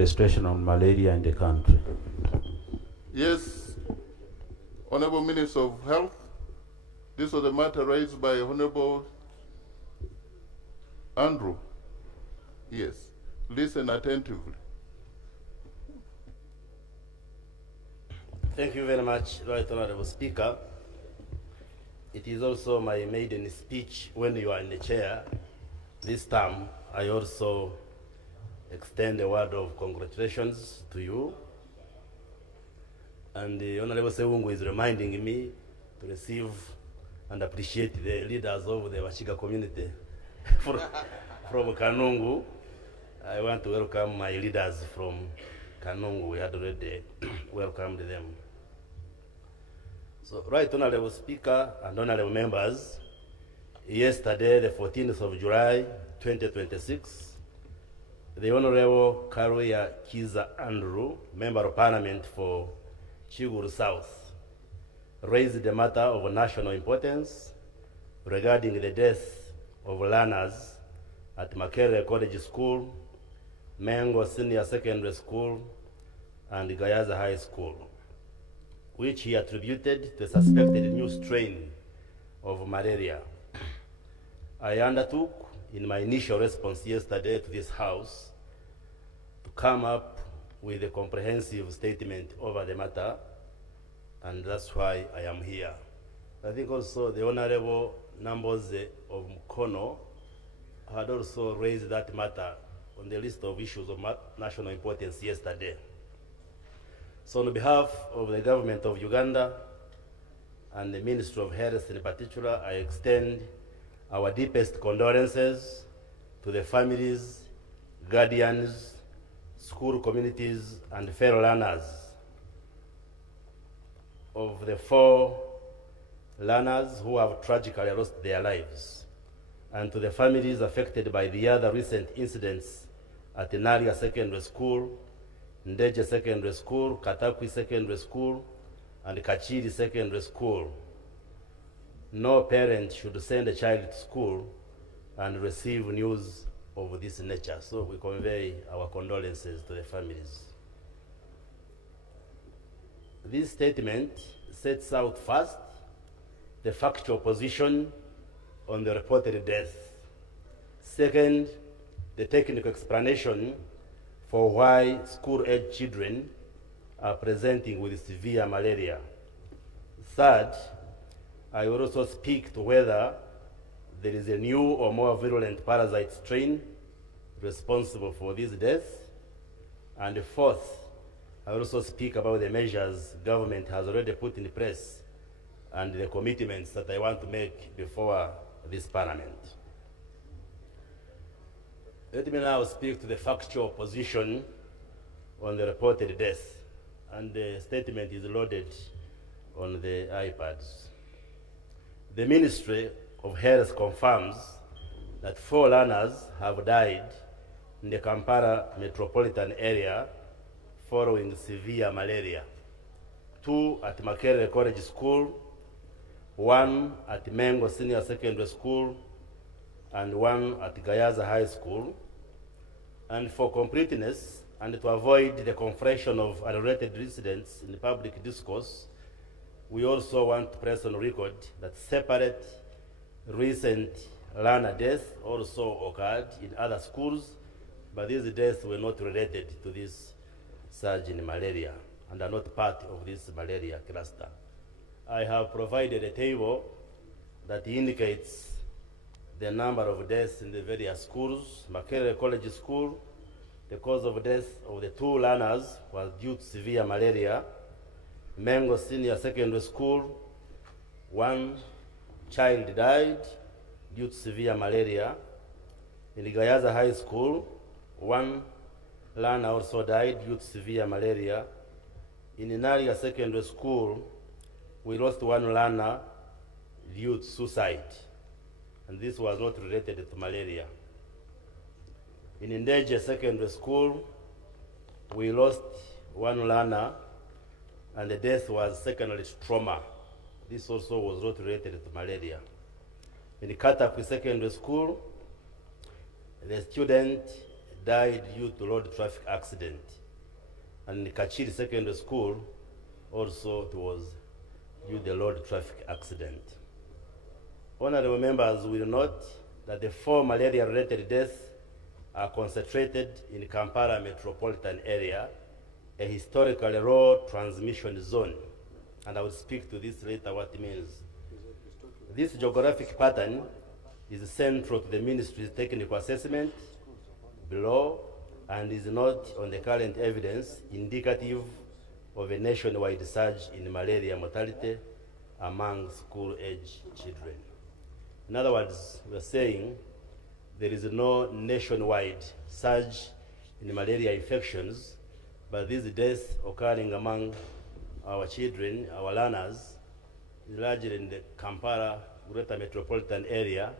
the situation on malaria in the country. Yes, Honorable Minister of Health, this was a matter raised by Honorable Andrew. Yes, listen attentively. Thank you very much, Right Honorable Speaker. It is also my maiden speech when you are in the chair. This time, I also extend a word of congratulations to you. And the Honorable Sewungu is reminding me to receive and appreciate the leaders of the Washiga community from Kanungu. I want to welcome my leaders from Kanungu. We had already welcomed them. So, Right Honorable Speaker and Honorable Members, yesterday, the 14th of July, 2026, the Honorable Karuya Kiza Andrew, Member of Parliament for Chiguru South, raised the matter of national importance regarding the death of learners at Makerere College School, Mengo Senior Secondary School, and Gayaza High School, which he attributed to the suspected new strain of malaria. I undertook in my initial response yesterday to this House to come up with a comprehensive statement over the matter, and that's why I am here. I think also the Honorable Namboze of Mukono had also raised that matter on the list of issues of national importance yesterday. So on behalf of the government of Uganda and the Ministry of Health in particular, I extend our deepest condolences to the families, guardians, school communities, and fellow learners of the 4 learners who have tragically lost their lives, and to the families affected by the other recent incidents at Malaria Secondary School, Ndeje Secondary School, Katakwi Secondary School, and Kachiri Secondary School. No parent should send a child to school and receive news of this nature. So we convey our condolences to the families. This statement sets out first the factual position on the reported death. Second, the technical explanation for why school-age children are presenting with severe malaria. Third, I will also speak to whether there is a new or more virulent parasite strain responsible for this death. And fourth, I will also speak about the measures government has already put in place and the commitments that I want to make before this Parliament. Let me now speak to the factual position on the reported death, and the statement is loaded on the iPads. The Ministry of Health confirms that 4 learners have died in the Kampala metropolitan area following severe malaria. 2 at Makerere College School, 1 at Mengo Senior Secondary School, and 1 at Gayaza High School. And for completeness, and to avoid the conflation of unrelated incidents in the public discourse, we also want to press on record that separate recent learner deaths also occurred in other schools, but these deaths were not related to this surge in malaria and are not part of this malaria cluster. I have provided a table that indicates the number of deaths in the various schools. Makerere College School, the cause of death of the 2 learners was due to severe malaria. Mengo Senior Secondary School, 1 child died due to severe malaria. In the Gayaza High School, 1 learner also died due to severe malaria. In Malaria Secondary School, we lost 1 learner due to suicide, and this was not related to malaria. In Ndeje Secondary School, we lost 1 learner, and the death was secondary trauma. This also was not related to malaria. In Katakwi Secondary School, the student died due to road traffic accident. And in Kampala Secondary School, also it was due to the road traffic accident. Honorable members will note that the 4 malaria-related deaths are concentrated in Kampala metropolitan area, a historically low transmission zone. And I will speak to this later what it means. This geographic pattern is central to the ministry's technical assessment below and is not on the current evidence indicative of a nationwide surge in malaria mortality among school-age children. In other words, we're saying there is no nationwide surge in malaria infections, but these deaths occurring among our children, our learners, largely in the Kampala greater metropolitan area,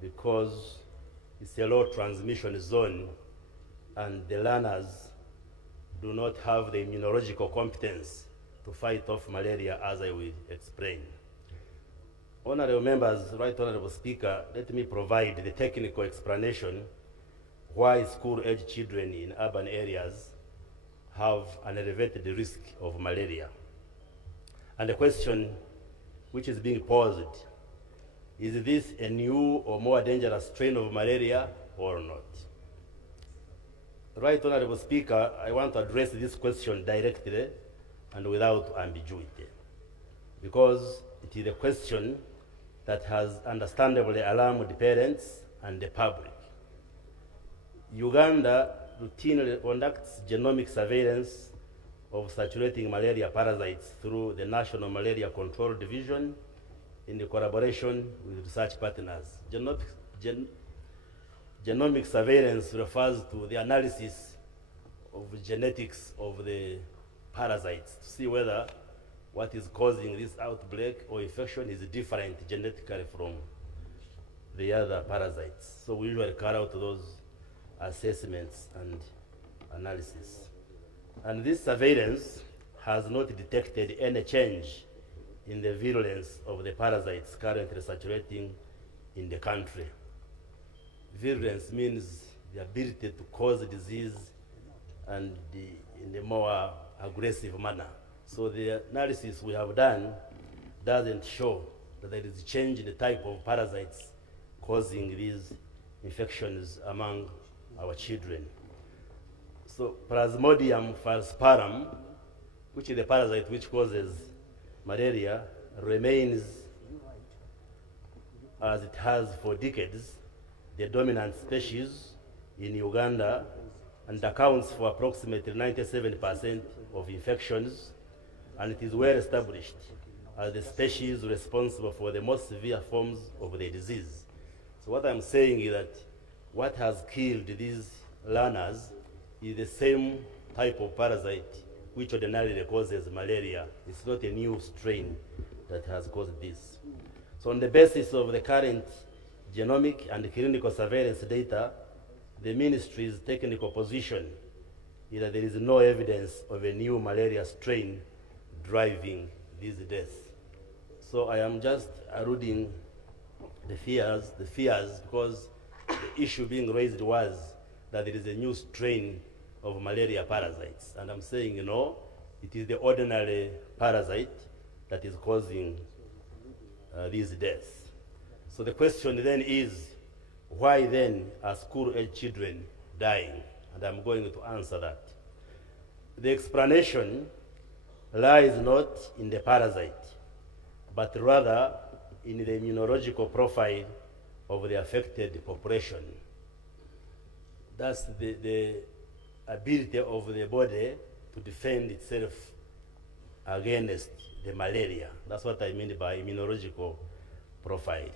because it's a low transmission zone and the learners do not have the immunological competence to fight off malaria, as I will explain. Honorable members, Right Honorable Speaker, let me provide the technical explanation why school-age children in urban areas have an elevated risk of malaria. And the question which is being posed, is this a new or more dangerous strain of malaria or not? Right Honorable Speaker, I want to address this question directly and without ambiguity, because it is a question that has understandably alarmed parents and the public. Uganda routinely conducts genomic surveillance of circulating malaria parasites through the National Malaria Control Division in the collaboration with research partners. Genomic surveillance refers to the analysis of genetics of the parasites to see whether what is causing this outbreak or infection is different genetically from the other parasites. So we usually carry out those assessments and analysis. And this surveillance has not detected any change in the virulence of the parasites currently circulating in the country. Virulence means the ability to cause disease and in a more aggressive manner. So the analysis we have done doesn't show that there is a change in the type of parasites causing these infections among our children. So Plasmodium falciparum, which is the parasite which causes malaria, remains as it has for decades the dominant species in Uganda and accounts for approximately 97% of infections, and it is well established as the species responsible for the most severe forms of the disease. So what I'm saying is that what has killed these learners is the same type of parasite which ordinarily causes malaria. It's not a new strain that has caused this. So on the basis of the current genomic and clinical surveillance data, the ministry's technical position is that there is no evidence of a new malaria strain driving these deaths. So I am just alluding the fears because the issue being raised was that there is a new strain of malaria parasites. And I'm saying, it is the ordinary parasite that is causing these deaths. So the question then is, why then are school-age children dying? And I'm going to answer that. The explanation lies not in the parasite, but rather in the immunological profile of the affected population. That's the ability of the body to defend itself against the malaria. That's what I mean by immunological profile.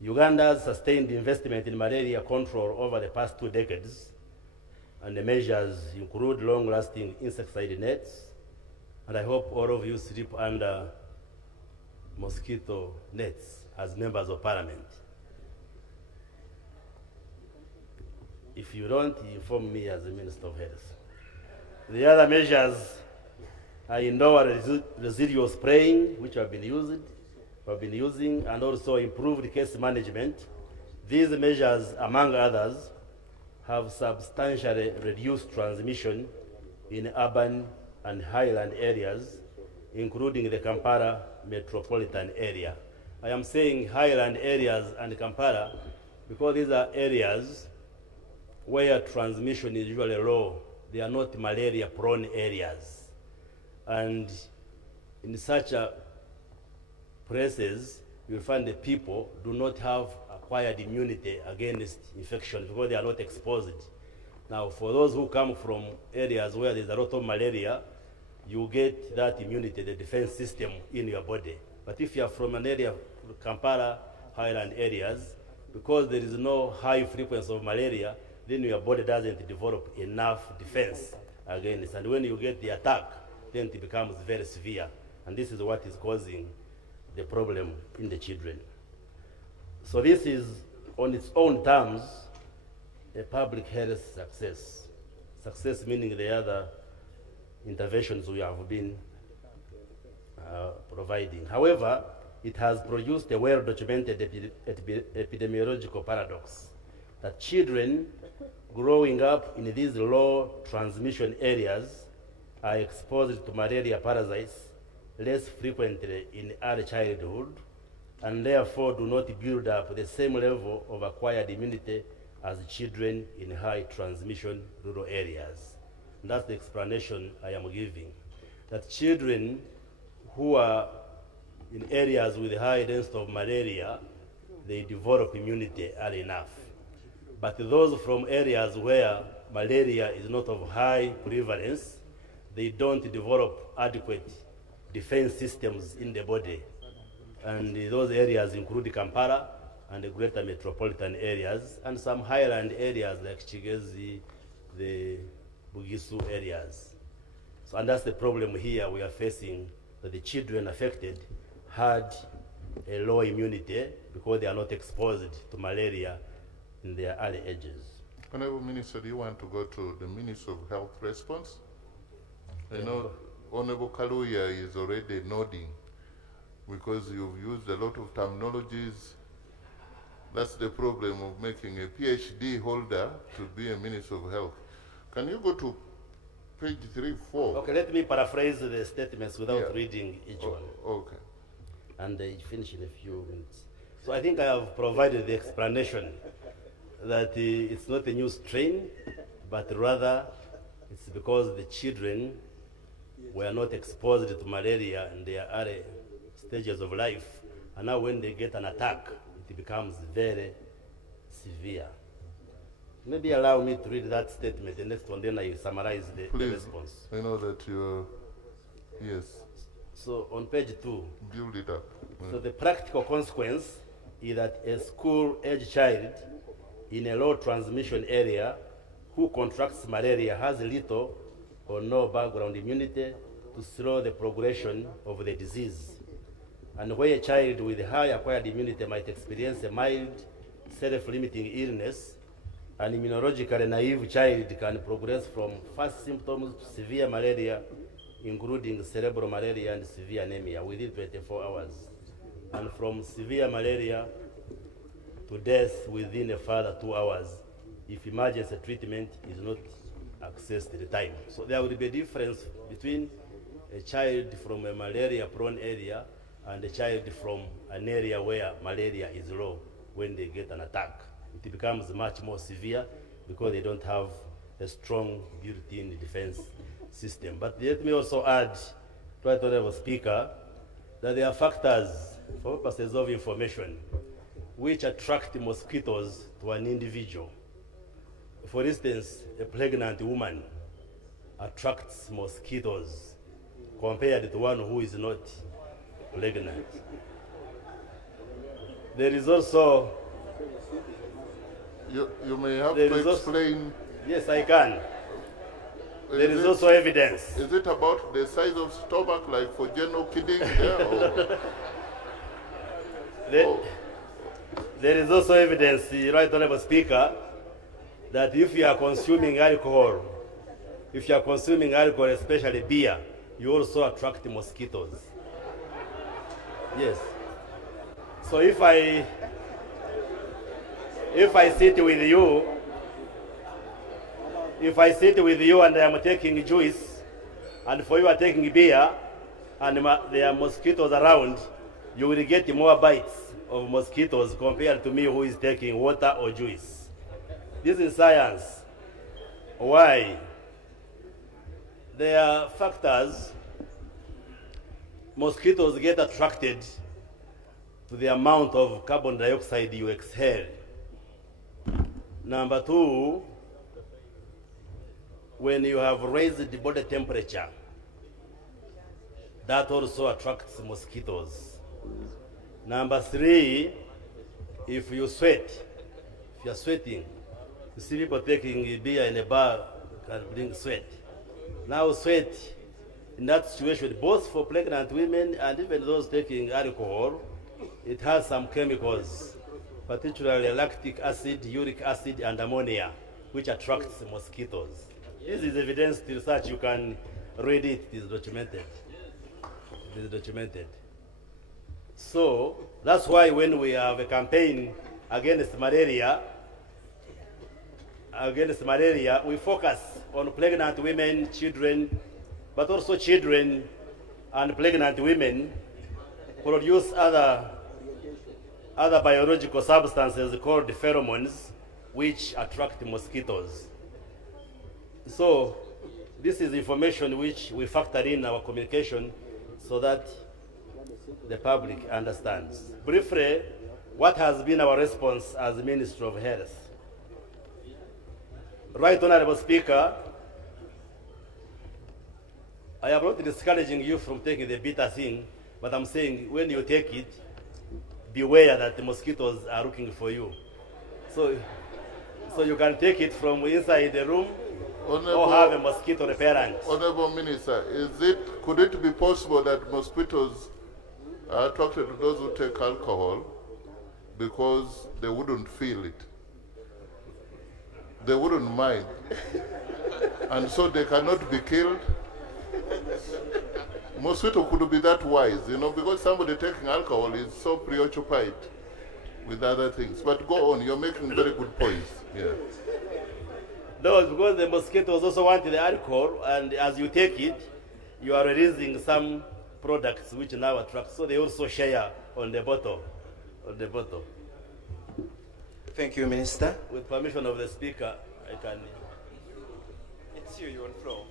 Uganda's sustained investment in malaria control over the past 2 decades, and the measures include long-lasting insecticide nets, and I hope all of you sleep under mosquito nets as members of parliament. If you don't, inform me as the Minister of Health. The other measures are indoor residual spraying, which have been using, and also improved case management. These measures, among others, have substantially reduced transmission in urban and highland areas, including the Kampala metropolitan area. I am saying highland areas and Kampala because these are areas where transmission is usually low. They are not malaria-prone areas. And in such places, you'll find the people do not have acquired immunity against infection because they are not exposed. Now, for those who come from areas where there's a lot of malaria, you get that immunity, the defense system in your body. But if you are from an area, Kampala, highland areas, because there is no high frequency of malaria, then your body doesn't develop enough defense against it. And when you get the attack, then it becomes very severe. And this is what is causing the problem in the children. So this is, on its own terms, a public health success. Success meaning the other interventions we have been providing. However, it has produced a well-documented epidemiological paradox that children growing up in these low transmission areas are exposed to malaria parasites less frequently in early childhood and therefore do not build up the same level of acquired immunity as children in high transmission rural areas. And that's the explanation I am giving. That children who are in areas with high density of malaria, they develop immunity early enough. But those from areas where malaria is not of high prevalence, they don't develop adequate defense systems in the body. And those areas include Kampala and the greater metropolitan areas, and some highland areas like Chigezi, the Bugisu areas. So, and that's the problem here we are facing, that the children affected had a low immunity because they are not exposed to malaria in their early ages. Honorable Minister, do you want to go to the Minister of Health response? I know Honorable Kaluya is already nodding because you've used a lot of terminologies. That's the problem of making a PhD holder to be a Minister of Health. Can you go to page 3, 4? Okay, let me paraphrase the statements without reading each one. Okay. And finish in a few minutes. So I think I have provided the explanation that it's not a new strain, but rather it's because the children were not exposed to malaria in their early stages of life. And now when they get an attack, it becomes very severe. Maybe allow me to read that statement, the next one, then I summarize the response. I know that you're, yes. So on page 2. Build it up. So the practical consequence is that a school-age child in a low transmission area who contracts malaria has little or no background immunity to slow the progression of the disease. And where a child with high acquired immunity might experience a mild self-limiting illness, an immunologically naive child can progress from first symptoms to severe malaria, including cerebral malaria and severe anemia within 24 hours. And from severe malaria to death within a further 2 hours if emergency treatment is not accessed at the time. So there will be a difference between a child from a malaria-prone area and a child from an area where malaria is low when they get an attack. It becomes much more severe because they don't have a strong built-in defense system. But let me also add, to the Honorable Speaker, that there are factors, for purposes of information, which attract mosquitoes to an individual. For instance, a pregnant woman attracts mosquitoes compared to one who is not pregnant. There is also... You may have to explain... Yes, I can. There is also evidence. Is it about the size of stomach, like for general kidding there? Or? There is also evidence, Right Honorable Speaker, that if you are consuming alcohol, especially beer, you also attract mosquitoes. Yes. So if I sit with you if I sit with you and I am taking juice, and for you are taking beer, and there are mosquitoes around, you will get more bites of mosquitoes compared to me who is taking water or juice. This is science. Why? There are factors. Mosquitoes get attracted to the amount of carbon dioxide you exhale. Number two, when you have raised the body temperature, that also attracts mosquitoes. Number three, if you sweat, if you're sweating, you see people taking beer in a bar can bring sweat. Now sweat, in that situation, both for pregnant women and even those taking alcohol, it has some chemicals, particularly lactic acid, uric acid, and ammonia, which attracts mosquitoes. This is evidence to research. You can read it. It is documented. It is documented. So that's why when we have a campaign against malaria, we focus on pregnant women, children, but also children and pregnant women produce other biological substances called pheromones, which attract mosquitoes. So this is information which we factor in our communication so that the public understands. Briefly, what has been our response as Minister of Health? Right Honorable Speaker, I am not discouraging you from taking the bitter thing, but I'm saying when you take it, beware that the mosquitoes are looking for you. So you can take it from inside the room or have a mosquito repellent. Honorable Minister, could it be possible that mosquitoes are attracted to those who take alcohol because they wouldn't feel it? They wouldn't mind. And so they cannot be killed? Mosquito could be that wise, because somebody taking alcohol is so preoccupied with other things. But go on, you're making very good points. Yeah. No, because the mosquitoes also want the alcohol, and as you take it, you are releasing some products which now attract. So they also share on the bottle. Thank you, Minister. With permission of the Speaker, I can. It's you on floor.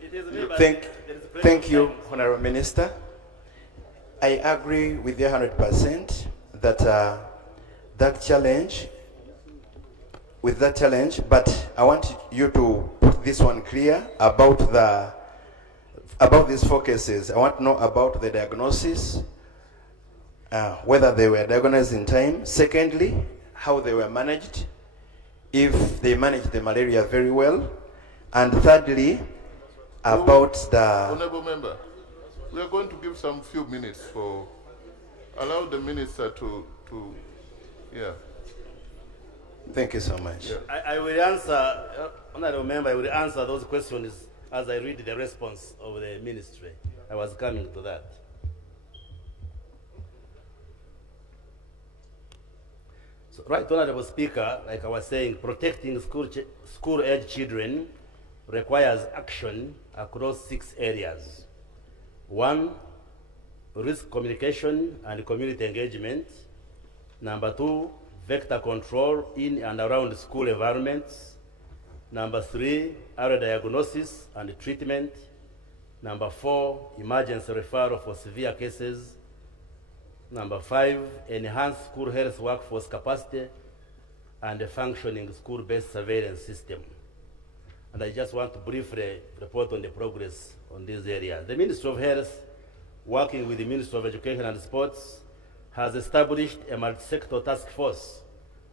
It is me, but Thank you, Honorable Minister. I agree with you 100% that with that challenge, but I want you to put this one clear about these four cases. I want to know about the diagnosis, whether they were diagnosed in time. Secondly, how they were managed, if they managed the malaria very well. And thirdly, about the... Honorable Member, we are going to give some few minutes for... Allow the Minister to yeah. Thank you so much. Yeah. I will answer, Honorable Member, I will answer those questions as I read the response of the ministry. I was coming to that. So, right, Honorable Speaker, like I was saying, protecting school-age children requires action across 6 areas. 1, risk communication and community engagement. Number 2, vector control in and around school environments. Number 3, early diagnosis and treatment. Number 4, emergency referral for severe cases. Number 5, enhanced school health workforce capacity and a functioning school-based surveillance system. And I just want to briefly report on the progress on these areas. The Ministry of Health, working with the Ministry of Education and Sports, has established a multi-sector task force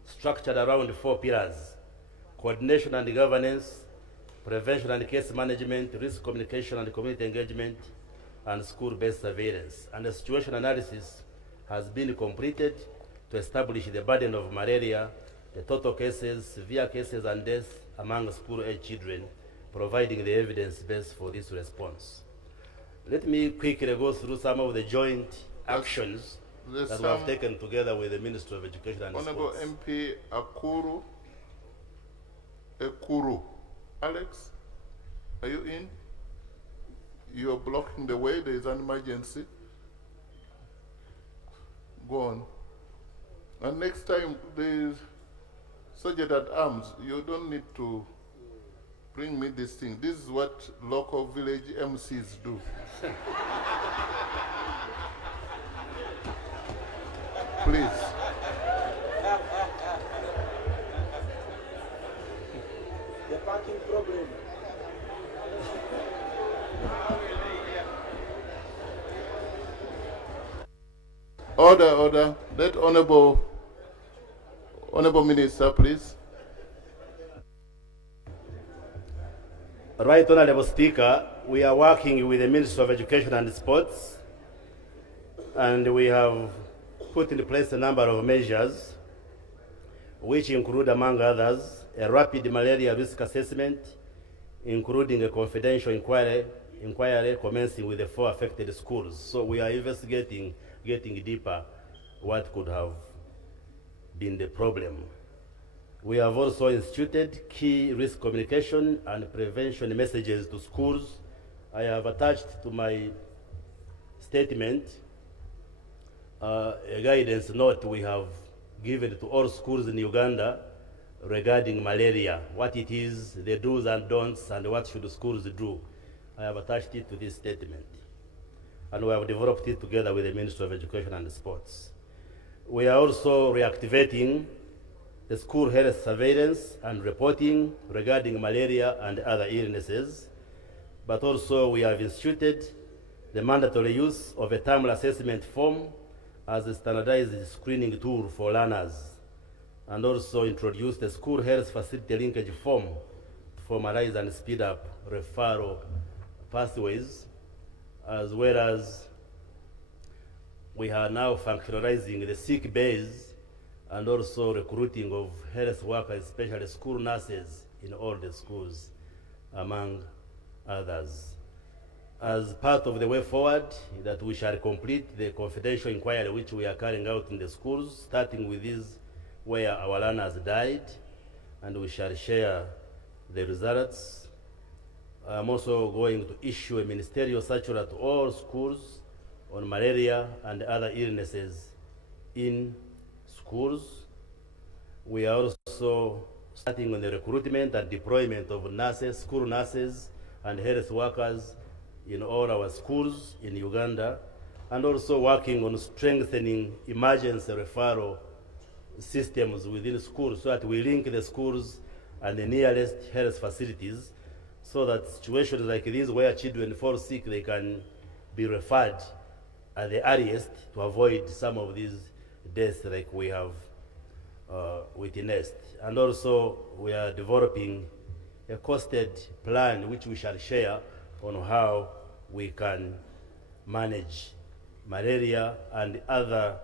structured around 4 pillars: coordination and governance, prevention and case management, risk communication and community engagement, and school-based surveillance. And a situation analysis has been completed to establish the burden of malaria, the total cases, severe cases, and deaths among school-age children, providing the evidence base for this response. Let me quickly go through some of the joint actions that we have taken together with the Ministry of Education and Honorable Sports. MP Akuru. Ekuru. Alex, are you in? You're blocking the way. There is an emergency. Go on. And next time there is Sergeant at Arms, you don't need to bring me this thing. This is what local village MCs do. Please. The parking problem. Order, order. Let Honorable Minister, please. Right Honorable Speaker, we are working with the Ministry of Education and Sports, and we have put in place a number of measures which include, among others, a rapid malaria risk assessment, including a confidential inquiry commencing with the 4 affected schools. So we are investigating, getting deeper what could have been the problem. We have also instituted key risk communication and prevention messages to schools. I have attached to my statement a guidance note we have given to all schools in Uganda regarding malaria, what it is, the do's and don'ts, and what should schools do. I have attached it to this statement. And we have developed it together with the Ministry of Education and Sports. We are also reactivating the school health surveillance and reporting regarding malaria and other illnesses, but also we have instituted the mandatory use of a terminal assessment form as a standardized screening tool for learners, and also introduced the school health facility linkage form to formalize and speed up referral pathways, as well as we are now functionalizing the sick base and also recruiting of health workers, especially school nurses in all the schools, among others. As part of the way forward, that we shall complete the confidential inquiry which we are carrying out in the schools, starting with these where our learners died, and we shall share the results. I'm also going to issue a ministerial circular to all schools on malaria and other illnesses in schools. We are also starting on the recruitment and deployment of nurses, school nurses, and health workers in all our schools in Uganda, and also working on strengthening emergency referral systems within schools so that we link the schools and the nearest health facilities so that situations like these where children fall sick, they can be referred at the earliest to avoid some of these deaths like we have witnessed. And also we are developing a costed plan which we shall share on how we can manage malaria and other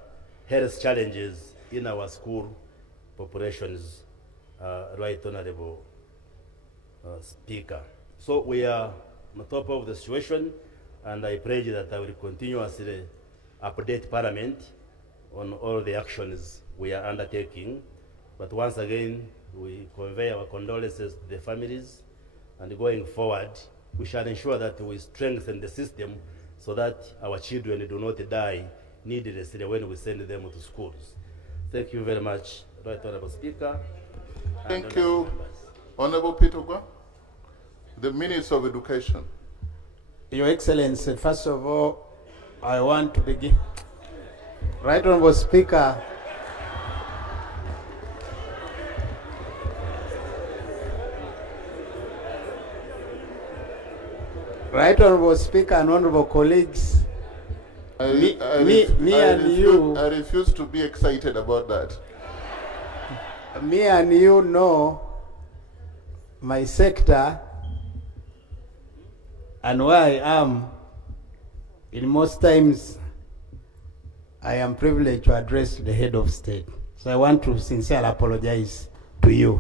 health challenges in our school populations, Right Honorable Speaker. So we are on top of the situation, and I pledge that I will continuously update Parliament on all the actions we are undertaking. But once again, we convey our condolences to the families, and going forward, we shall ensure that we strengthen the system so that our children do not die needlessly when we send them to schools. Thank you very much, Right Honorable Speaker. Thank you, Honorable Pitogwa, the Minister of Education. Your Excellency, first of all, I want to begin. Right Honorable Speaker, Right Honorable Speaker and honorable colleagues, I refuse to be excited about that. Me and you know my sector and where I am. In most times, I am privileged to address the head of state. So I want to sincerely apologize to you.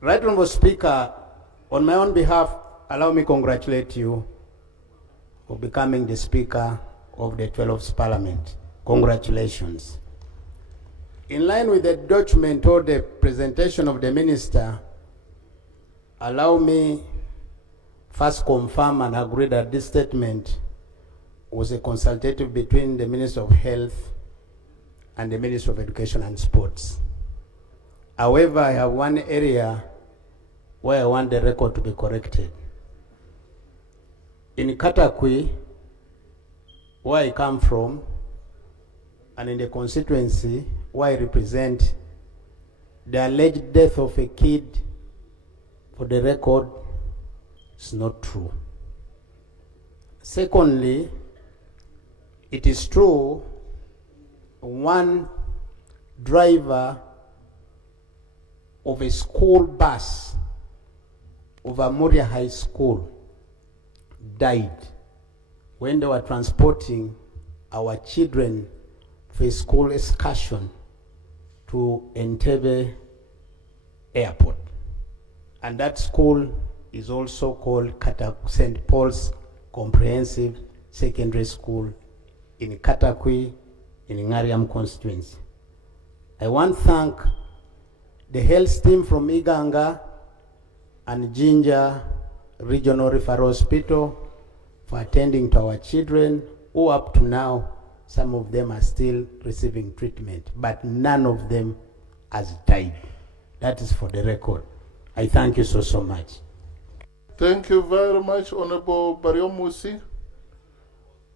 Right Honorable Speaker, on my own behalf, allow me to congratulate you for becoming the Speaker of the 12th Parliament. Congratulations. In line with the document or the presentation of the minister, allow me first confirm and agree that this statement was a consultative between the Minister of Health and the Minister of Education and Sports. However, I have one area where I want the record to be corrected. In Katakwi, where I come from, and in the constituency where I represent, the alleged death of a kid, for the record, is not true. Secondly, it is true one driver of a school bus of Malaria High School died when they were transporting our children for a school excursion to Entebbe Airport. And that school is also called St. Paul's Comprehensive Secondary School in Katakwi, in Ngariam constituency. I want to thank the health team from Iganga and Jinja Regional Referral Hospital for attending to our children, who up to now, some of them are still receiving treatment, but none of them has died. That is for the record. I thank you so much. Thank you very much, Honorable Baryomunsi.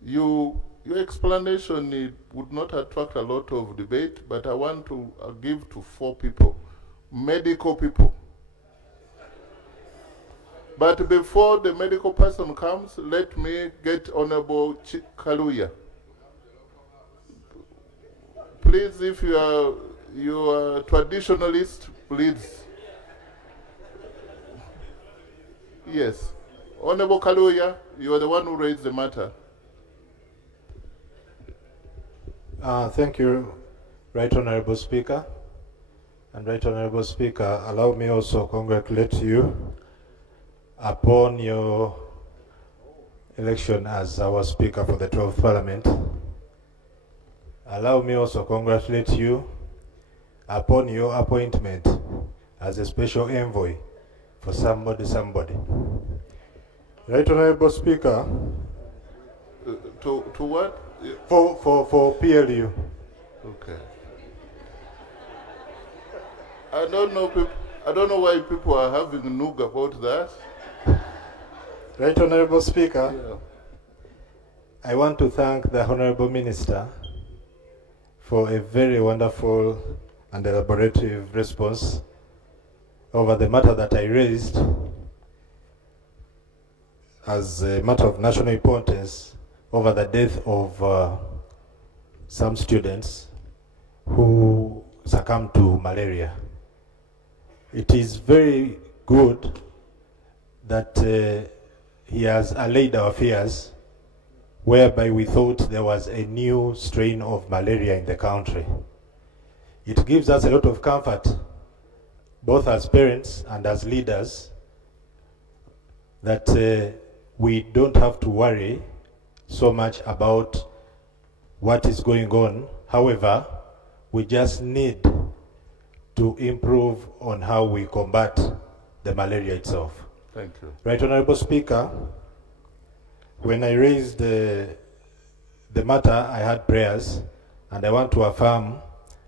Your explanation, it would not attract a lot of debate, but I want to give to 4 people, medical people. But before the medical person comes, let me get Honorable Kaluya. Please, if you are a traditionalist, please. Yes. Honorable Kaluya, you are the one who raised the matter. Thank you, Right Honorable Speaker. And Right Honorable Speaker, allow me also congratulate you upon your election as our Speaker for the 12th Parliament. Allow me also congratulate you upon your appointment as a special envoy for somebody. Right Honorable Speaker. To what? For PLU. Okay. I don't know why people are having a noog about that. Right Honorable Speaker. Yeah. I want to thank the Honorable Minister for a very wonderful and elaborative response over the matter that I raised as a matter of national importance over the death of some students who succumbed to malaria. It is very good that he has allayed our fears, whereby we thought there was a new strain of malaria in the country. It gives us a lot of comfort, both as parents and as leaders, that we don't have to worry so much about what is going on. However, we just need to improve on how we combat the malaria itself. Thank you. Right Honorable Speaker, when I raised the matter, I had prayers, and I want to affirm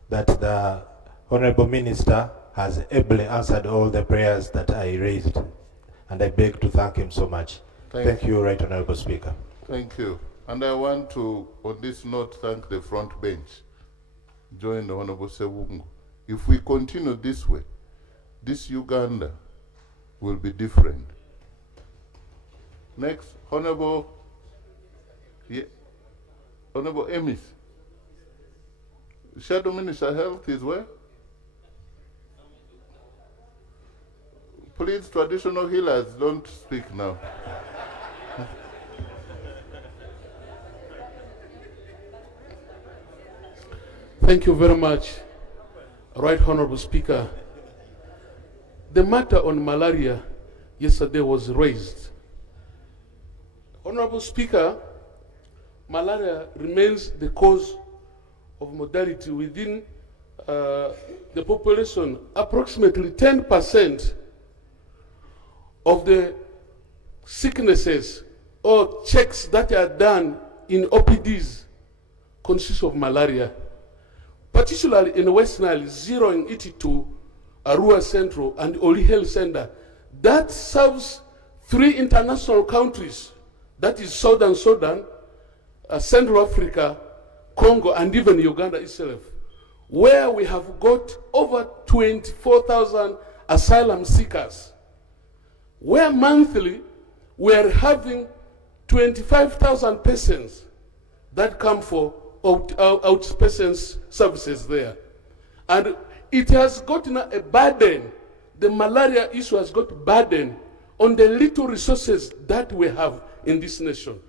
that the Honorable Minister has ably answered all the prayers that I raised, and I beg to thank him so much. Thank you, Right Honorable Speaker. Thank you. And I want to, on this note, thank the front bench. Join the Honorable Sewungu. If we continue this way, this Uganda will be different. Next, Honorable Emis. Shadow Minister Health is where? Please, traditional healers, don't speak now. Thank you very much, Right Honorable Speaker. The matter on malaria yesterday was raised. Honorable Speaker, malaria remains the cause of mortality within the population, approximately 10% of the sicknesses or checks that are done in OPDs consist of malaria, particularly in West Nile, zeroing it to Arua Central and Oli Health Center. That serves 3 international countries, that is Southern Sudan, Central Africa, Congo, and even Uganda itself, where we have got over 24,000 asylum seekers, where monthly we are having 25,000 persons that come for outpatient services there. And it has gotten a burden, the malaria issue has got a burden on the little resources that we have in this nation.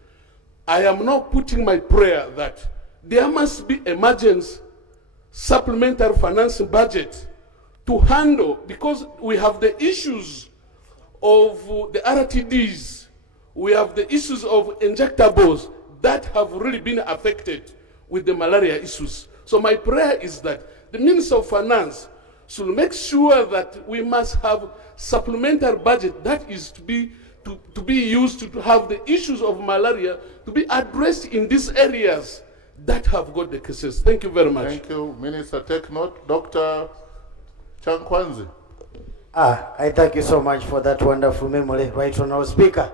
I am now putting my prayer that there must be emergency supplementary financing budget to handle, because we have the issues of the RTDs, we have the issues of injectables that have really been affected with the malaria issues. So my prayer is that the Minister of Finance should make sure that we must have supplementary budget that is to be used to have the issues of malaria to be addressed in these areas that have got the cases. Thank you very much. Thank you, Minister. Take note. Dr. Chankwanzi. I thank you so much for that wonderful memory, right honorable Speaker.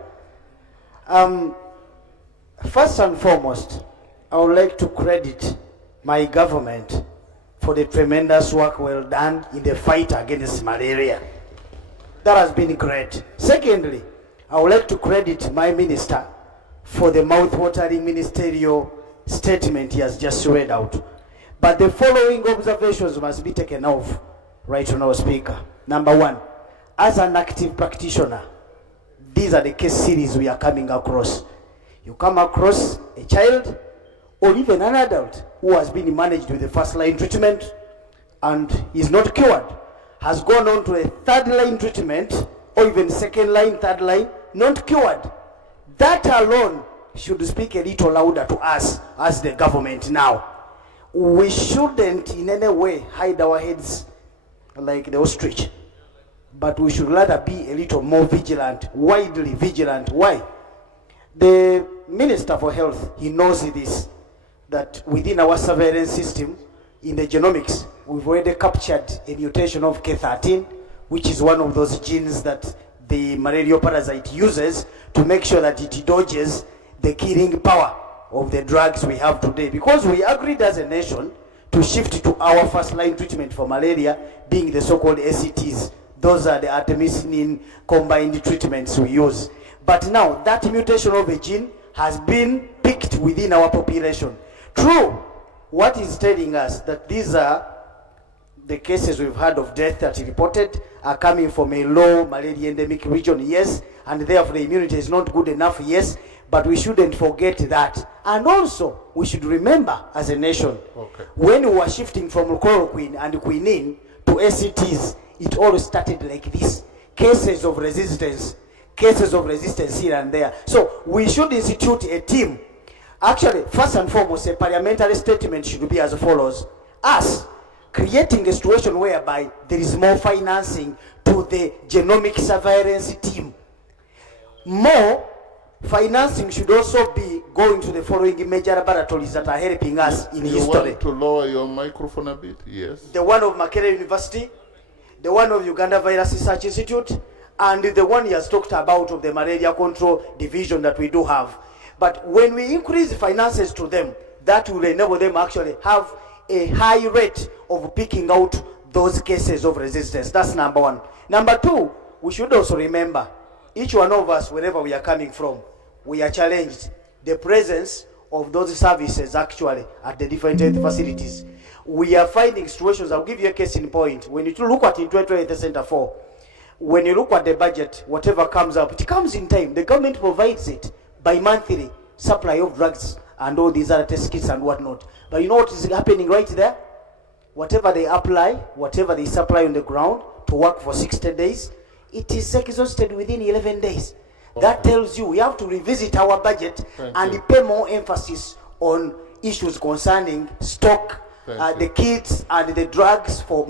First and foremost, I would like to credit my government for the tremendous work well done in the fight against malaria. That has been great. Secondly, I would like to credit my minister for the mouth-watering ministerial statement he has just read out. But the following observations must be taken off, right honorable Speaker. Number one, as an active practitioner, these are the case series we are coming across. You come across a child or even an adult who has been managed with the first-line treatment and is not cured, has gone on to a third-line treatment or even second-line, third-line, not cured. That alone should speak a little louder to us as the government now. We shouldn't in any way hide our heads like the ostrich, but we should rather be a little more vigilant, widely vigilant. Why? The Minister for Health, he knows this, that within our surveillance system, in the genomics, we've already captured a mutation of K13, which is one of those genes that the malaria parasite uses to make sure that it dodges the killing power of the drugs we have today. Because we agreed as a nation to shift to our first-line treatment for malaria, being the so-called ACTs. Those are the artemisinin combined treatments we use. But now, that mutation of a gene has been picked within our population. True, what is telling us that these are the cases we've had of death that reported are coming from a low malaria endemic region, yes, and therefore the immunity is not good enough, yes, but we shouldn't forget that. And also, we should remember as a nation, when we were shifting from chloroquine and quinine to ACTs, it all started like this. Cases of resistance here and there. So we should institute a team. Actually, first and foremost, a parliamentary statement should be as follows. Us creating a situation whereby there is more financing to the genomic surveillance team. More financing should also be going to the following major laboratories that are helping us in history. You want to lower your microphone a bit? Yes. The one of Makerere University, the one of Uganda Virus Research Institute, and the one he has talked about of the malaria control division that we do have. But when we increase finances to them, that will enable them actually have a high rate of picking out those cases of resistance. That's number one. Number two, we should also remember, each one of us, wherever we are coming from, we are challenged. The presence of those services actually at the different health facilities. We are finding situations, I'll give you a case in point. When you look at Intueto Health Center 4, when you look at the budget, whatever comes up, it comes in time. The government provides it by monthly supply of drugs and all these other test kits and whatnot. But you know what is happening right there? Whatever they apply, whatever they supply on the ground to work for 60 days, it is exhausted within 11 days. Okay. That tells you we have to revisit our budget and pay more emphasis on issues concerning stock Thank the you. kits and the drugs for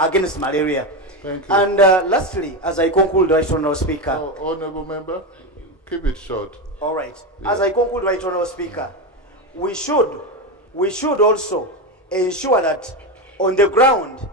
against malaria. Thank you. And lastly, as I conclude, Right Honourable Speaker. Honourable Member, keep it short. All right. Yeah. As I conclude, Right Honourable Speaker, we should also ensure that on the ground,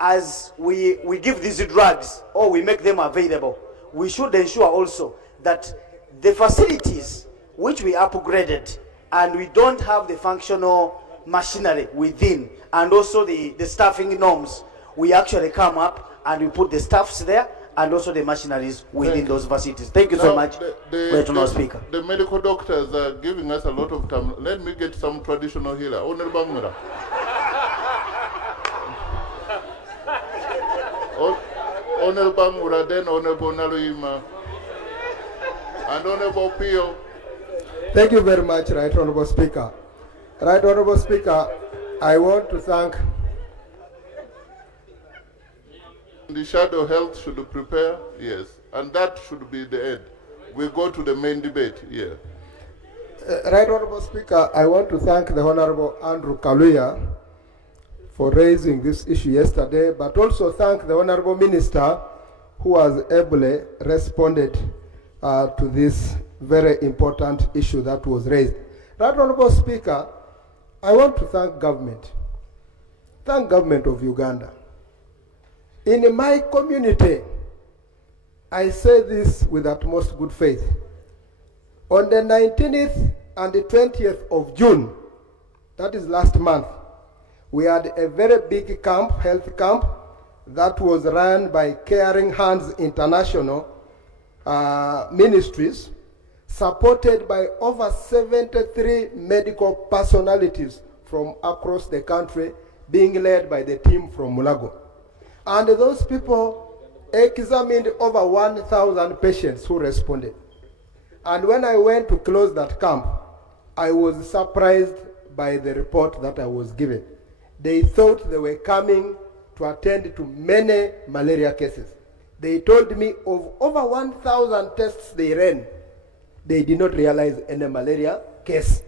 as we give these drugs or we make them available, we should ensure also that the facilities which we upgraded and we don't have the functional machinery within, and also the staffing norms, we actually come up and we put the staffs there and also the machineries within those facilities. Thank you so Now, much, Right Honourable Speaker. The medical doctors are giving us a lot of time. Let me get some traditional healer. Honourable Mura. Honourable Mura, then Honourable Naluima, and Honourable Pio. Thank you very much, Right Honourable Speaker. Right Honourable Speaker, I want to thank The shadow health should prepare, yes, and that should be the end. We go to the main debate here. Right Honourable Speaker, I want to thank the Honourable Andrew Kaluya for raising this issue yesterday, but also thank the Honourable Minister who has ably responded to this very important issue that was raised. Right Honourable Speaker, I want to thank government of Uganda. In my community, I say this with utmost good faith. On the 19th and the 20th of June, that is last month, we had a very big camp, health camp, that was run by Caring Hands International Ministries, supported by over 73 medical personalities from across the country, being led by the team from Mulago. And those people examined over 1,000 patients who responded. And when I went to close that camp, I was surprised by the report that I was given. They thought they were coming to attend to many malaria cases. They told me of over 1,000 tests they ran, they did not realize any malaria case.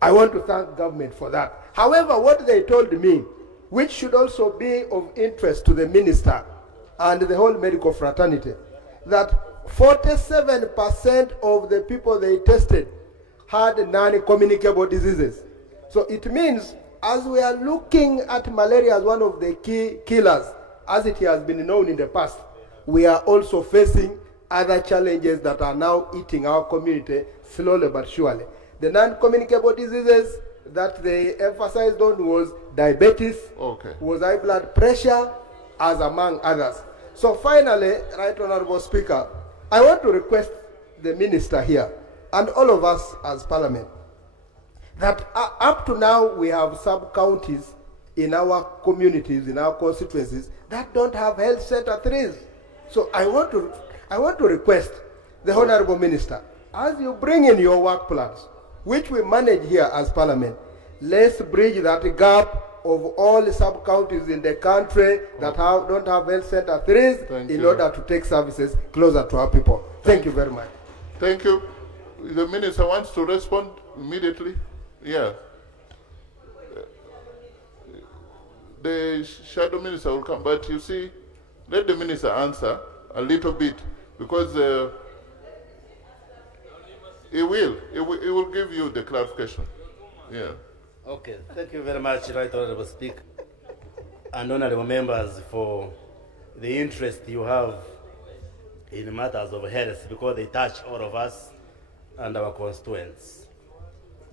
I want to thank government for that. However, what they told me, which should also be of interest to the minister and the whole medical fraternity, that 47% of the people they tested had non-communicable diseases. So it means, as we are looking at malaria as one of the key killers, as it has been known in the past, we are also facing other challenges that are now eating our community slowly but surely. The non-communicable diseases that they emphasized on was diabetes, was high blood pressure, as among others. So finally, Right Honourable Speaker, I want to request the minister here and all of us as Parliament that up to now we have sub-counties in our communities, in our constituencies, that don't have health center 3s. So I want to request the Honourable Minister, as you bring in your work plans, which we manage here as Parliament, let's bridge that gap of all the sub-counties in the country that don't have health center 3s in order to take services closer to our people. Thank you very much. Thank you. The minister wants to respond immediately. Yeah. The shadow minister will come, but you see, let the minister answer a little bit, because he will give you the clarification. Yeah. Okay, thank you very much, Right Honourable Speaker, and honourable members, for the interest you have in matters of health, because they touch all of us and our constituents.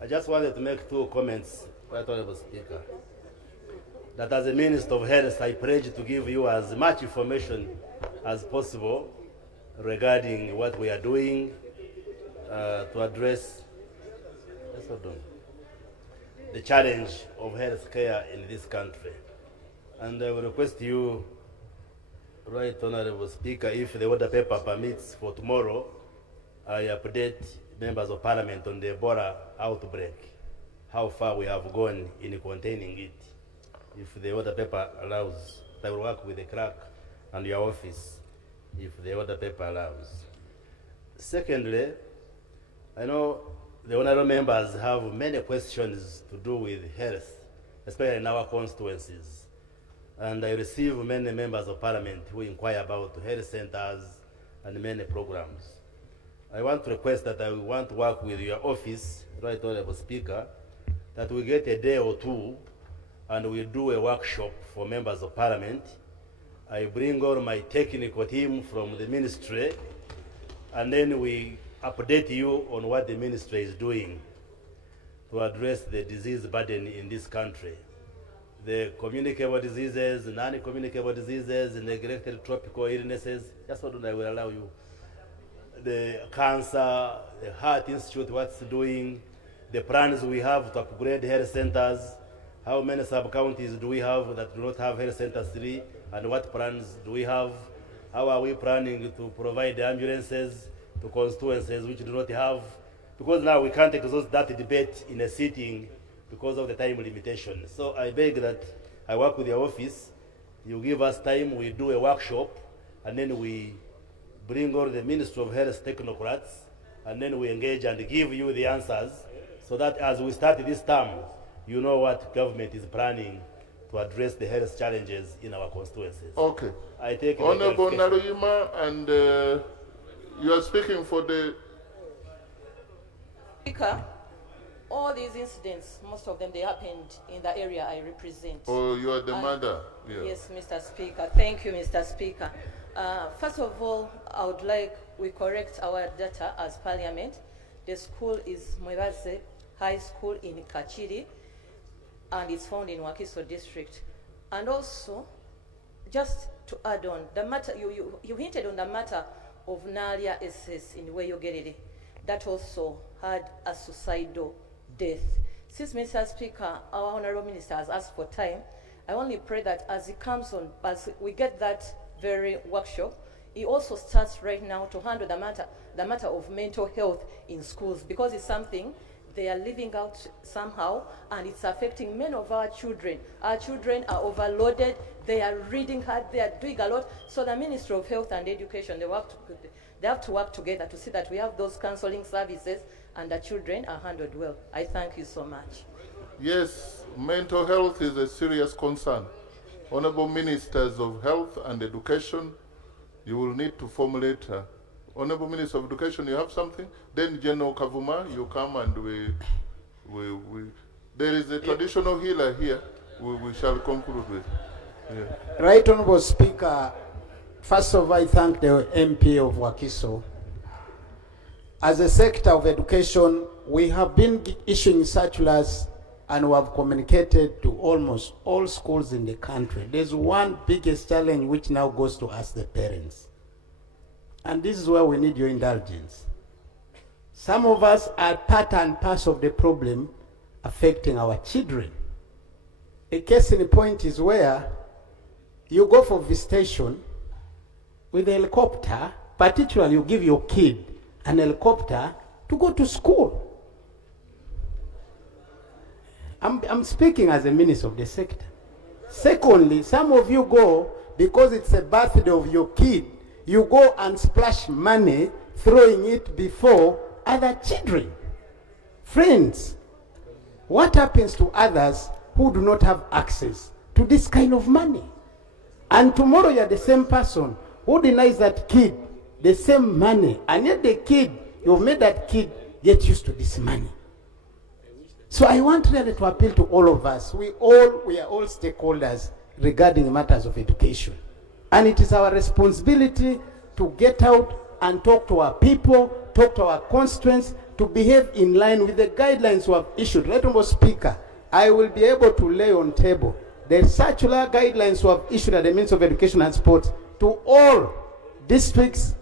I just wanted to make 2 comments, Right Honourable Speaker. That as a Minister of Health, I pledge to give you as much information as possible regarding what we are doing to address the challenge of health care in this country. And I will request you, Right Honourable Speaker, if the order paper permits, for tomorrow, I update members of Parliament on the Ebola outbreak, how far we have gone in containing it. If the order paper allows, I will work with the clerk and your office, if the order paper allows. Secondly, I know the honourable members have many questions to do with health, especially in our constituencies. And I receive many members of parliament who inquire about health centers and many programs. I want to request that I want to work with your office, Right Honorable Speaker, that we get a day or two and we do a workshop for members of parliament. I bring all my technical team from the ministry, and then we update you on what the ministry is doing to address the disease burden in this country. The communicable diseases, non-communicable diseases, neglected tropical illnesses, just what I will allow you. The cancer, the Heart Institute, what's doing, the plans we have to upgrade health centers, how many sub-counties do we have that do not have health centers 3, and what plans do we have? How are we planning to provide ambulances to constituencies which do not have? Because now we can't exhaust that debate in a sitting because of the time limitation. So I beg that I work with your office, you give us time, we do a workshop, and then we bring all the Ministry of Health technocrats, and then we engage and give you the answers, so that as we start this term, you know what government is planning to address the health challenges in our constituencies. Okay. I take Honorable Naruyima, and you are speaking for the... Speaker, all these incidents, most of them, they happened in the area I represent. Oh, you are the mother? Yeah. Yes, Mr. Speaker. Thank you, Mr. Speaker. First of all, I would like we correct our data as Parliament. The school is Gayaza High School in Kachiri, and it's found in Wakiso District. And also, just to add on, the matter, you hinted on the matter of Malaria SS in Makerere. That also had a suicidal death. Since Mr. Speaker, our Honorable Minister has asked for time, I only pray that as it comes on, as we get that very workshop, he also starts right now to handle the matter of mental health in schools, because it's something they are living out somehow, and it's affecting many of our children. Our children are overloaded, they are reading hard, they are doing a lot. So the Ministry of Health and Education, they have to work together to see that we have those counseling services and the children are handled well. I thank you so much. Yes, mental health is a serious concern. Honorable Ministers of Health and Education, you will need to formulate Honorable Minister of Education, you have something? Then General Kavuma, you come and there is a traditional healer here we shall conclude with. Yeah. Right Honorable Speaker, first of all, I thank the MP of Wakiso. As a sector of education, we have been issuing circulars and we have communicated to almost all schools in the country. There's one biggest challenge which now goes to us, the parents. And this is where we need your indulgence. Some of us are part and parcel of the problem affecting our children. A case in point is where you go for visitation with a helicopter, particularly you give your kid an helicopter to go to school. I'm speaking as a minister of the sector. Secondly, some of you go, because it's a birthday of your kid, you go and splash money, throwing it before other children. Friends, what happens to others who do not have access to this kind of money? And tomorrow you're the same person who denies that kid the same money, and yet the kid, you've made that kid get used to this money. So I want really to appeal to all of us. We are all stakeholders regarding matters of education. And it is our responsibility to get out and talk to our people, talk to our constituents, to behave in line with the guidelines we have issued. Right, Honorable Speaker, I will be able to lay on table the circular guidelines we have issued at the Ministry of Education and Sports to all districts,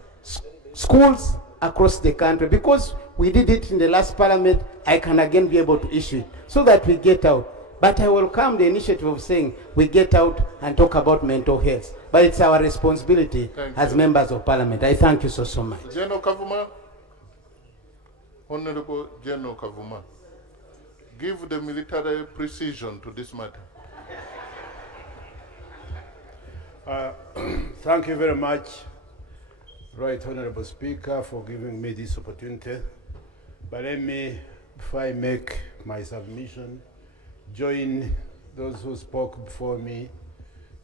schools across the country. Because we did it in the last parliament, I can again be able to issue it so that we get out. But I welcome the initiative of saying we get out and talk about mental health. But it's our responsibility as members of parliament. I thank you so much. General Kavuma, Honorable General Kavuma, give the military precision to this matter. Thank you very much, Right Honorable Speaker, for giving me this opportunity. But let me, before I make my submission, join those who spoke before me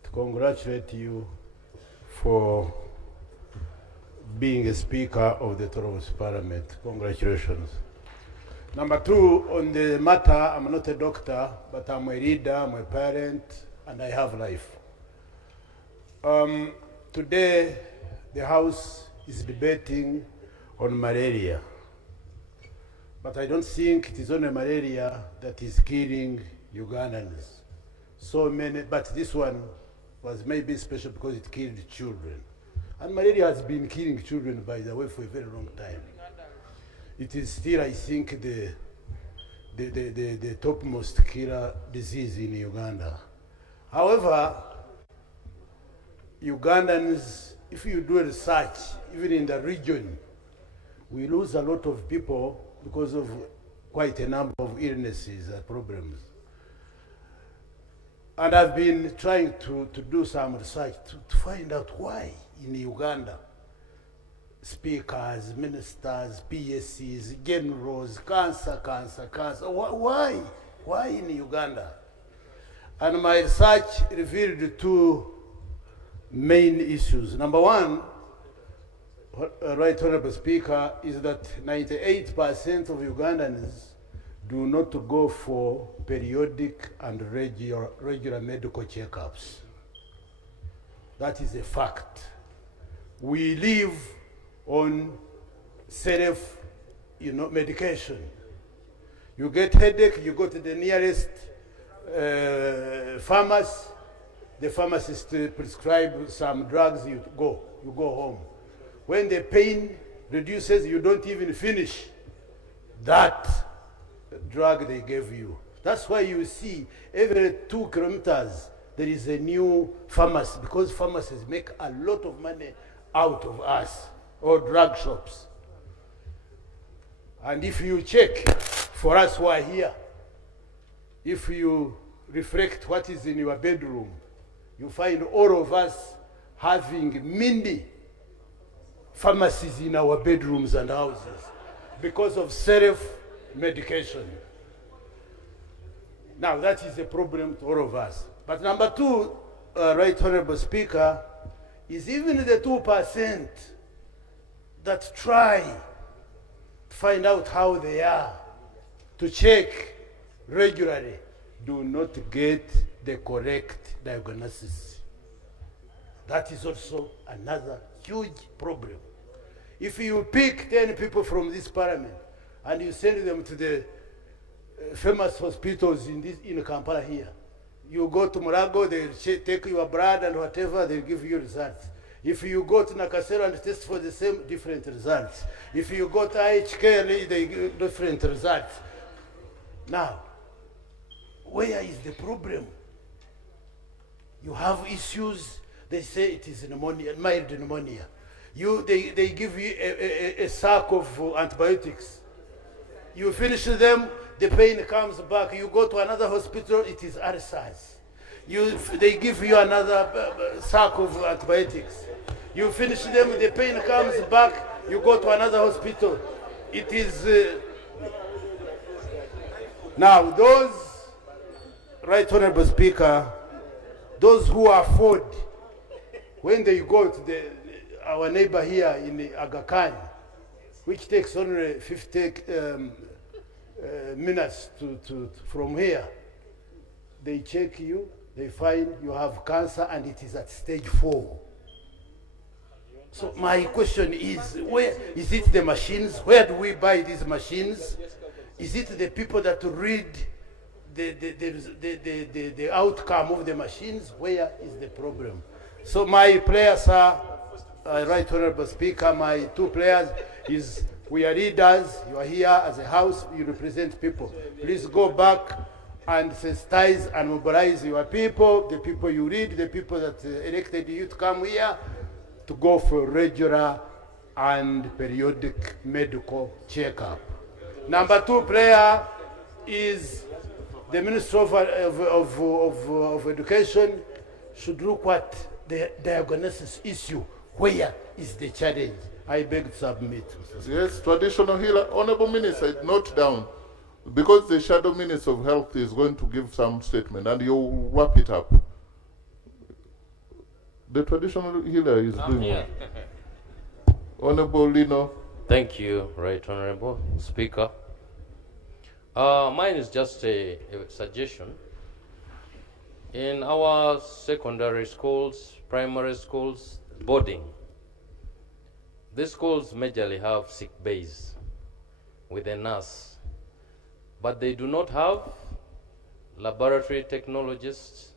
to congratulate you for being a Speaker of the Toronto Parliament. Congratulations. Number two, on the matter, I'm not a doctor, but I'm a reader, I'm a parent, and I have life. Today, the House is debating on malaria. But I don't think it is only malaria that is killing Ugandans. So many, but this one was maybe special because it killed children. And malaria has been killing children, by the way, for a very long time. It is still, I think, the topmost killer disease in Uganda. However, Ugandans, if you do research, even in the region, we lose a lot of people because of quite a number of illnesses and problems. And I've been trying to do some research to find out why in Uganda, speakers, ministers, PSCs, generals, cancer. Why? Why in Uganda? And my research revealed two main issues. Number one, Right Honorable Speaker, is that 98% of Ugandans do not go for periodic and regular medical checkups. That is a fact. We live on self, medication. You get headache, you go to the nearest pharmacy. The pharmacist prescribes some drugs, you go home. When the pain reduces, you don't even finish that drug they gave you. That's why you see every 2 kilometers there is a new pharmacy, because pharmacies make a lot of money out of us, or drug shops. And if you check, for us who are here, if you reflect what is in your bedroom, you find all of us having many pharmacies in our bedrooms and houses because of self-medication. Now, that is a problem to all of us. But number two, Right Honorable Speaker, is even the 2% that try to find out how they are, to check regularly, do not get the correct diagnosis. That is also another huge problem. If you pick 10 people from this parliament and you send them to the famous hospitals in Kampala here, you go to Mulago, they'll take your blood and whatever, they'll give you results. If you go to Nakasero and test for the same, different results. If you go to IHK, they give different results. Now, where is the problem? You have issues, they say it is pneumonia, mild pneumonia. They give you a sack of antibiotics. You finish them, the pain comes back. You go to another hospital, it is ulcers. They give you another sack of antibiotics. You finish them, the pain comes back. You go to another hospital. It is now those, Right Honorable Speaker, those who afford, when they go to our neighbor here in Aga Khan, which takes only 50 minutes from here, they check you, they find you have cancer and it is at stage 4. So my question is, where is it the machines? Where do we buy these machines? Is it the people that read the outcome of the machines? Where is the problem? So my players are, Right Honorable Speaker, my 2 players is, we are leaders, you are here as a house, you represent people. Please go back and sensitize and mobilize your people, the people you lead, the people that elected you to come here, to go for regular and periodic medical checkup. Number 2 player is the Minister of Education should look at the diagnosis issue. Where is the challenge? I beg to submit. Yes, traditional healer. Honorable Minister, note down. Because the Shadow Minister of Health is going to give some statement and you'll wrap it up. The traditional healer is doing here. Honorable Lino. Thank you, Right Honorable Speaker. Mine is just a suggestion. In our secondary schools, primary schools, boarding, these schools majorly have sick bays with a nurse, but they do not have laboratory technologists,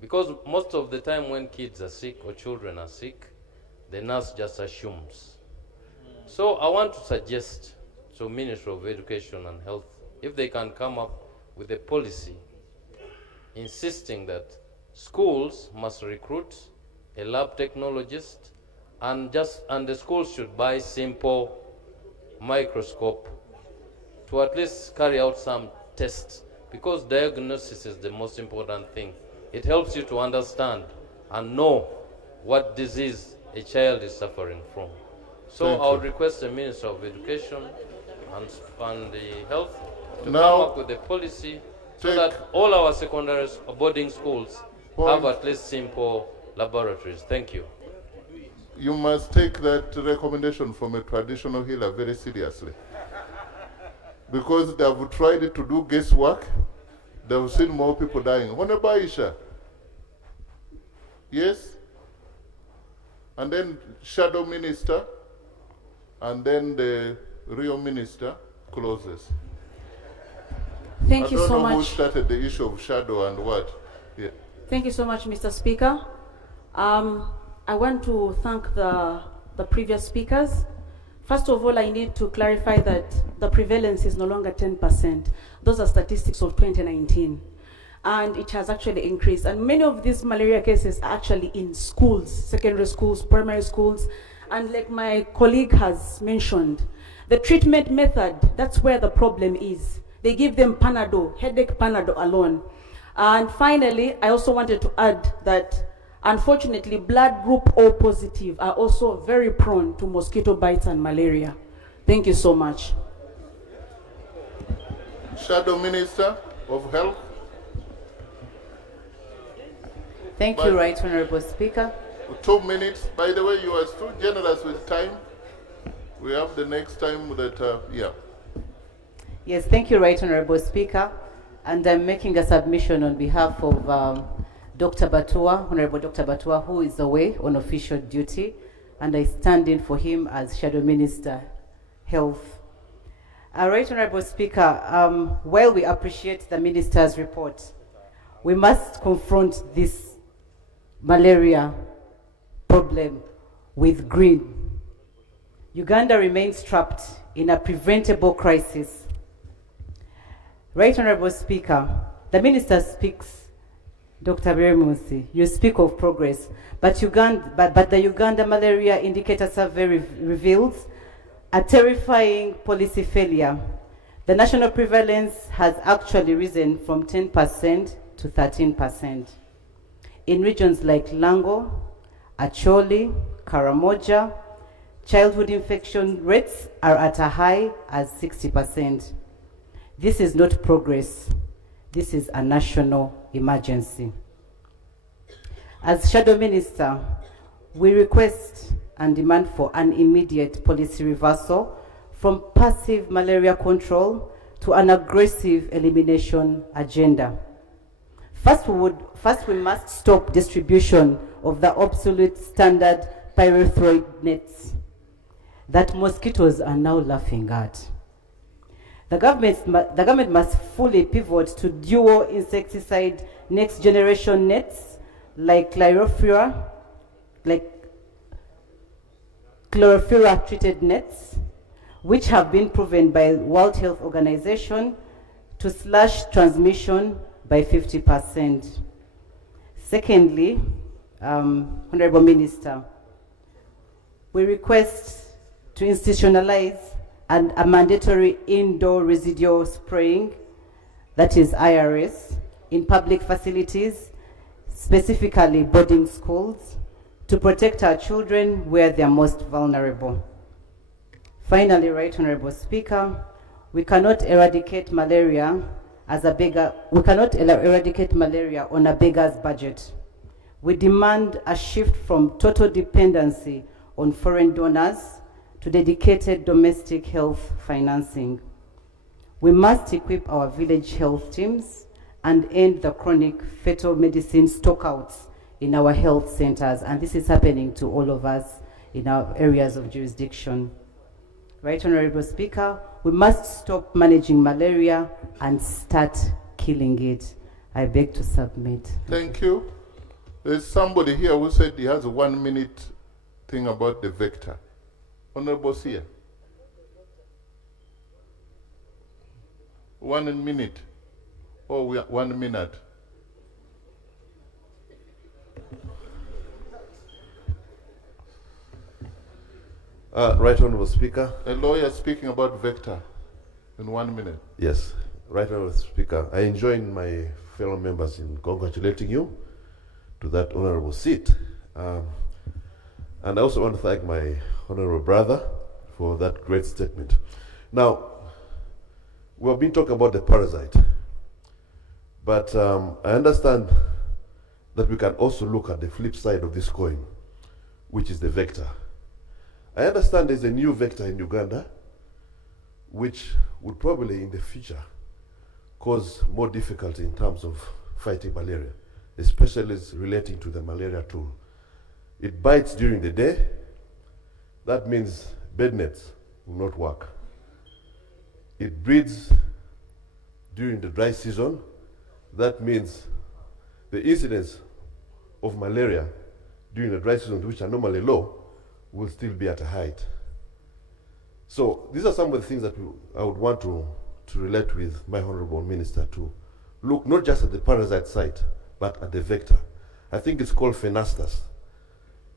because most of the time when kids are sick or children are sick, the nurse just assumes. So I want to suggest to Ministry of Education and Health, if they can come up with a policy insisting that schools must recruit a lab technologist, and the schools should buy simple microscope to at least carry out some tests, because diagnosis is the most important thing. It helps you to understand and know what disease a child is suffering from. So I would request the Minister of Education and the Health to Now, come up with a policy so that all our secondary boarding schools have at least simple laboratories. Thank you. You must take that recommendation from a traditional healer very seriously. Because they have tried to do guesswork, they have seen more people dying. Honorable Aisha? Yes? And then Shadow Minister, and then the real minister closes. Thank you so I don't know who much. started the issue of shadow and what. Yeah. Thank you so much, Mr. Speaker. I want to thank the previous speakers. First of all, I need to clarify that the prevalence is no longer 10%. Those are statistics of 2019. And it has actually increased. And many of these malaria cases are actually in schools, secondary schools, primary schools. And like my colleague has mentioned, the treatment method, that's where the problem is. They give them Panadol, headache Panadol alone. And finally, I also wanted to add that unfortunately, blood group O positive are also very prone to mosquito bites and malaria. Thank you so much. Shadow Minister of Health. Thank you, Right Honorable Speaker. 2 minutes. By the way, you are so generous with time. We have the next time that, yeah. Yes, thank you, Right Honorable Speaker. And I'm making a submission on behalf of Dr. Batua, Honorable Dr. Batua, who is away on official duty, and I stand in for him as Shadow Minister, Health. Right Honorable Speaker, while we appreciate the Minister's report, we must confront this malaria problem with green. Uganda remains trapped in a preventable crisis. Right Honorable Speaker, the Minister speaks, Dr. Baryomunsi, you speak of progress, but the Uganda Malaria Indicator Survey reveals a terrifying policy failure. The national prevalence has actually risen from 10% to 13%. In regions like Lango, Acholi, Karamoja, childhood infection rates are at a high as 60%. This is not progress. This is a national emergency. As Shadow Minister, we request and demand for an immediate policy reversal from passive malaria control to an aggressive elimination agenda. First, we must stop distribution of the obsolete standard pyrethroid nets that mosquitoes are now laughing at. The government must fully pivot to dual insecticide next generation nets like chlorophylla treated nets, which have been proven by World Health Organization to slash transmission by 50%. Secondly, Honorable Minister, we request to institutionalize and a mandatory indoor residual spraying, that is IRS, in public facilities, specifically boarding schools, to protect our children where they are most vulnerable. Finally, Right Honorable Speaker, We cannot eradicate malaria as a beggar. We cannot eradicate malaria on a beggar's budget. We demand a shift from total dependency on foreign donors to dedicated domestic health financing. We must equip our village health teams and end the chronic fetal medicine stockouts in our health centers. And this is happening to all of us in our areas of jurisdiction. Right, Honorable Speaker, we must stop managing malaria and start killing it. I beg to submit. Thank you. There's somebody here who said he has a 1 minute thing about the vector. Honorable Sia. 1 minute or 1 minute. Right Honorable Speaker. A lawyer speaking about vector in 1 minute. Yes, Right Honorable Speaker. I join my fellow members in congratulating you to that honorable seat. And I also want to thank my honorable brother for that great statement. Now, we have been talking about the parasite, but I understand that we can also look at the flip side of this coin, which is the vector. I understand there's a new vector in Uganda, which would probably in the future cause more difficulty in terms of fighting malaria, especially relating to the malaria tool. It bites during the day. That means bed nets will not work. It breeds during the dry season. That means the incidence of malaria during the dry season, which are normally low, will still be at a height. So these are some of the things that I would want to relate with my honorable minister, to look not just at the parasite site, but at the vector. I think it's called phenastas.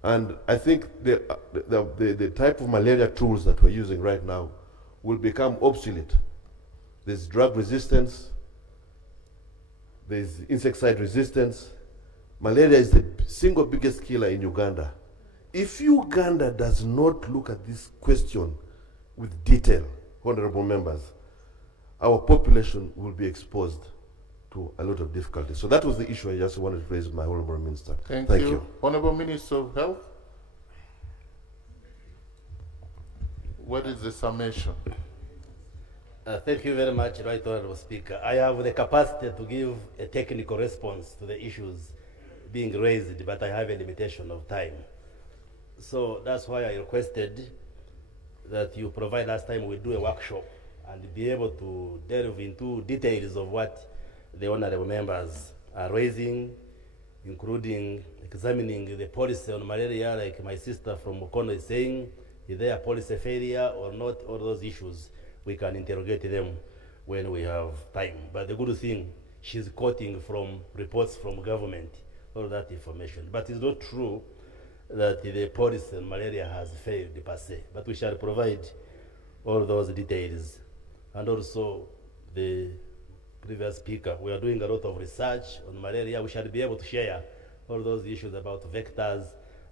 And I think the type of malaria tools that we're using right now will become obsolete. There's drug resistance, there's insecticide resistance. Malaria is the single biggest killer in Uganda. If Uganda does not look at this question with detail, honorable members, our population will be exposed to a lot of difficulty. So that was the issue I just wanted to raise with my honorable minister. Thank you. Honorable Minister of Health. What is the summation? Thank you very much, Right Honorable Speaker. I have the capacity to give a technical response to the issues being raised, but I have a limitation of time. So that's why I requested that you provide us time, we do a workshop and be able to delve into details of what the honorable members are raising, including examining the policy on malaria, like my sister from Mukono is saying, is there a policy failure or not? All those issues, we can interrogate them when we have time. But the good thing, she's quoting from reports from government, all that information. But it's not true that the policy on malaria has failed per se, but we shall provide all those details. And also the previous speaker, we are doing a lot of research on malaria. We shall be able to share all those issues about vectors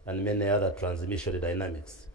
and many other transmission dynamics.